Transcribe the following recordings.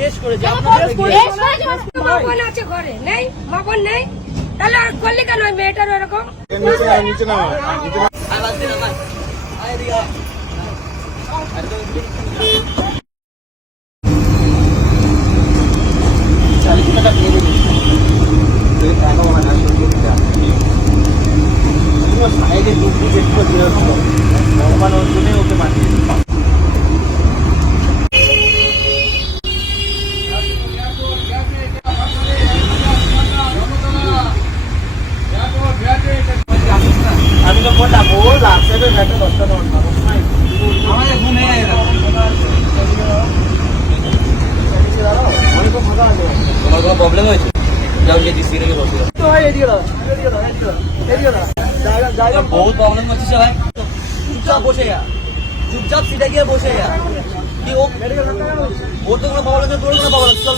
বেশ করেছে আছে ঘরে নেই মাপন নেই তাহলে আর করলি কেন ওই মেয়েটার এরকম নিচে নাও সাইডে ডুবি দেখতে ভগবান ওর জন্যই ওকে মানিয়ে আমি তো বললাম ও লাস্টে ব্যাটে 10টা নট আমাদের ঘুমে অনেক ফাঁকা আছে তোমার কোনো প্রবলেম হয়েছে যাও গিয়ে দিছি রেখে বসে তো ভাই এদিকে দাও জায়গা বহুত প্রবলেম হচ্ছে ভাই চুপচাপ বসে যা চুপচাপ সিটে গিয়ে বসে যা কি ও ওর তো কোনো প্রবলেম নেই তোর কোনো প্রবলেম চল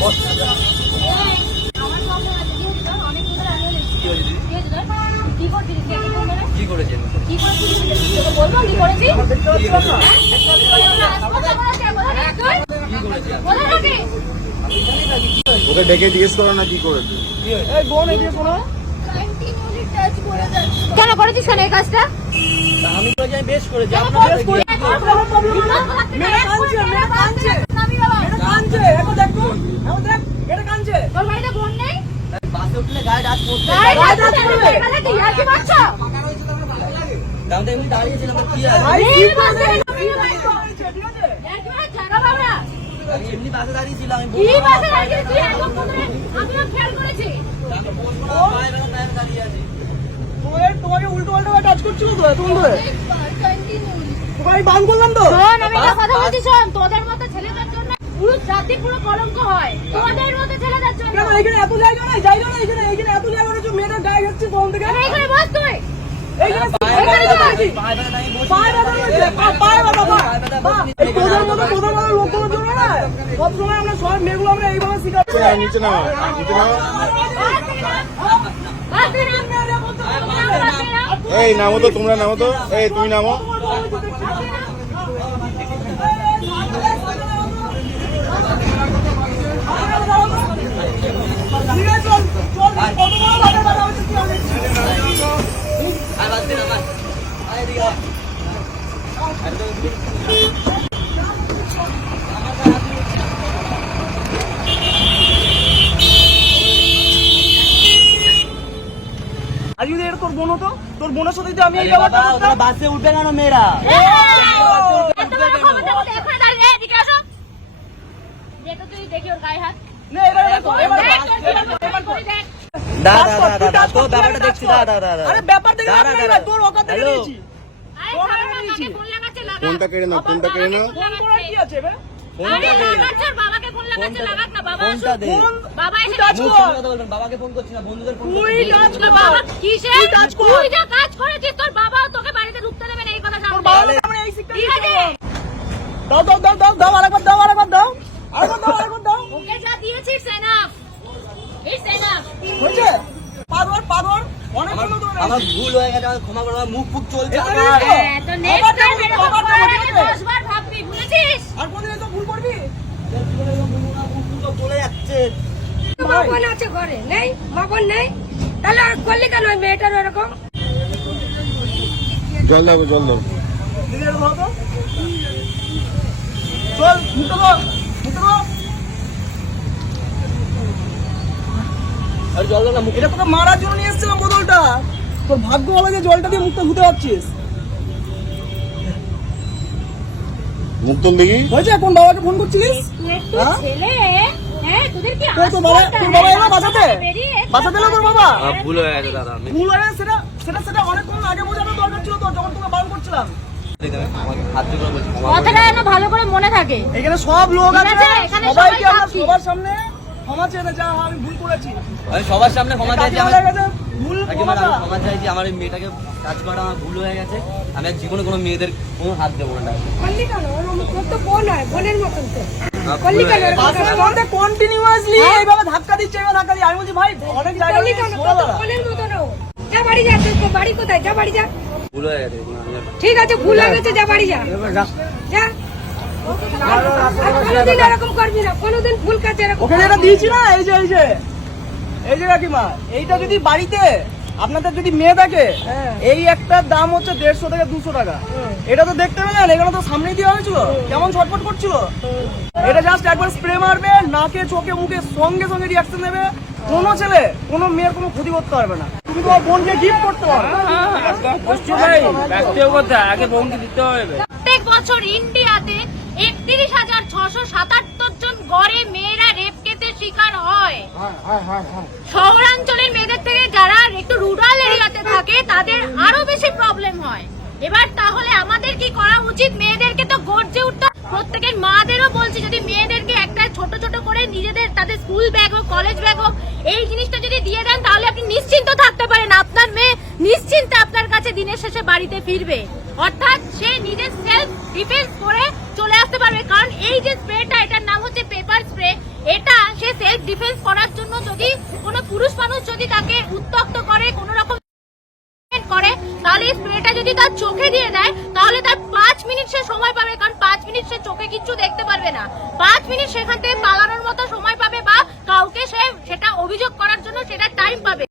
বস কি করেছেন ওকে ডেকে জিজ্ঞেস করো না কি করেছে কেন করেছিস কেন এই কাজটা আমি বেশ করেছি বাসে উঠলে গায়ে ডাক পড়ছে এমনি দাঁড়িয়েছিলাম কি আমি এমনি বাসে দাঁড়িয়েছিলাম তোমাকে উল্টো পাল্টা টাচ করছিল তো তুমি তোমাকে বান করলাম তো আমি কথা বলছি শোন তোদের মতো ছেলেদের জন্য পুরো জাতি পুরো কলঙ্ক হয় তোদের মতো ছেলেদের জন্য এখানে এত জায়গা নাই জায়গা নাই এখানে এত জায়গা রয়েছে মেয়েটা গায়ে যাচ্ছে কোন থেকে এখানে বস তুই নিচে নাও এই নামো তো তোমরা নামো তো এই তুমি নামো আর যদি এটা তোর বোন হতো তোর বোনের সাথে আমি এই ব্যাপারটা বাসে উঠবে কেন মেয়েরা কোনটা কেড়ে নাও কোনটা কেড়ে নাও বাবাকে ফোন করছি না বন্ধুদের ফোন দাও দাও দাও দাও দাও আরেকবার দাও আরেকবার দাও আরেকবার দাও আরেকবার দাও হয়েছে পারওয়ার পারওয়ার অনেক ভালো তো আমার ভুল হয়ে গেছে আমার ক্ষমা করো মুখ ফুক চলছে আর কোনদিন তো ভুল করবি চলে যাচ্ছে মাপন আছে ঘরে নেই মাপন নেই তাহলে আর করলি কেন ওই মেয়েটার এরকম জল দাও জল দাও চল মুখটা দাও মুখটা দাও আর জল দাও না মুখে এটা তোকে মারার জন্য নিয়ে এসেছিলাম বোতলটা তোর ভাগ্য ভালো যে জলটা দিয়ে মুখটা ধুতে পারছিস মুখ তুল দেখি হয়েছে কোন বাবাকে ফোন করছিলিস তোর বাবা এলো বাঁচাতে বাঁচাতে এলো তোর বাবা ভুল হয়ে গেছে দাদা ভুল হয়ে সেটা সেটা সেটা অনেকক্ষণ আগে বোঝানোর দরকার ছিল তোর যখন তোকে বারণ করছিলাম কথাটা যেন ভালো করে মনে থাকে এখানে সব লোক আছে এখানে সবাইকে আমরা সাক্ষী। সবার সামনে ক্ষমা চেয়ে যা আমি ভুল করেছি আমি সবার সামনে ক্ষমা চাইছি কাজে হয়ে গেছে, ভুল একেবারে ক্ষমা আমি ক্ষমা চাইছি আমার এই মেয়েটাকে কাজ করা আমার ভুল হয়ে গেছে আমি আর জীবনে কোনো মেয়েদের কোনো হাত দেবো না করলি কেন ওর তো বোন হয় বোনের মতন তো করলি কেন বাসের মধ্যে কন্টিনিউয়াসলি এইভাবে ধাক্কা দিচ্ছে এইভাবে ধাক্কা দিয়ে আমি বলছি ভাই অনেক জায়গা করলি কেন তোর তো বোনের মতন ও যা বাড়ি যা তুই বাড়ি কোথায় যা বাড়ি যা ভুল হয়ে গেছে ঠিক আছে ভুল হয়ে গেছে যা বাড়ি যা যা কোনোদিন এরকম করবি না, কোনোদিন ভুল কাজ এরকম ওকে যেটা দিয়েছি না, এই যে কাকিমা, এইটা যদি বাড়িতে আপনাদের যদি মেয়ে থাকে, এই একটার দাম হচ্ছে 150 থেকে 200 টাকা। এটা তো দেখতে পেলেন, এখানে তো সামনেই দেওয়া হয়েছিল, কেমন ছটফট করছিল। এটা জাস্ট একবার স্প্রে মারবে, নাকে চোখে মুখে সঙ্গে সঙ্গে রিয়াকশন দেবে। কোনো ছেলে কোনো মেয়ের কোনো ক্ষতি করতে পারবে না। তুমি তোমার বোনকে গিফট করতে পারো। আগে বোনকে দিতে হবে। প্রত্যেক বছর ইন্ডিয়াতে 31,677 জন গড়ে মেয়েরা রেপ কেসের শিকার হয়। শহরাঞ্চলের মেয়েদের থেকে যারা একটু রুরাল এরিয়াতে থাকে তাদের আরো বেশি প্রবলেম হয়। এবার তাহলে আমাদের কি করা উচিত? মেয়েদেরকে তো গর্জে উঠতে, প্রত্যেকের মাদেরও বলছি, যদি মেয়েদেরকে একটা ছোট ছোট করে নিজেদের তাদের স্কুল ব্যাগ হোক, কলেজ ব্যাগ হোক, এই জিনিসটা যদি দিয়ে দেন তাহলে আপনি নিশ্চিন্ত থাকতে পারেন আপনার মেয়ে নিশ্চিন্তে আপনার কাছে দিনের শেষে বাড়িতে ফিরবে। অর্থাৎ সে নিজের সেলফ ডিফেন্স করে চলে আসতে পারবে। কারণ এই যে স্প্রেটা, এটার নাম হচ্ছে পেপার স্প্রে, এটা সে সেলফ ডিফেন্স করার জন্য যদি কোনো পুরুষ মানুষ যদি তাকে উত্ত্যক্ত করে, কোন রকম করে, তাহলে এই স্প্রেটা যদি তার চোখে দিয়ে দেয় তাহলে তার 5 মিনিট সে সময় পাবে। কারণ 5 মিনিট সে চোখে কিচ্ছু দেখতে পারবে না। 5 মিনিট সেখান থেকে পালানোর মতো সময়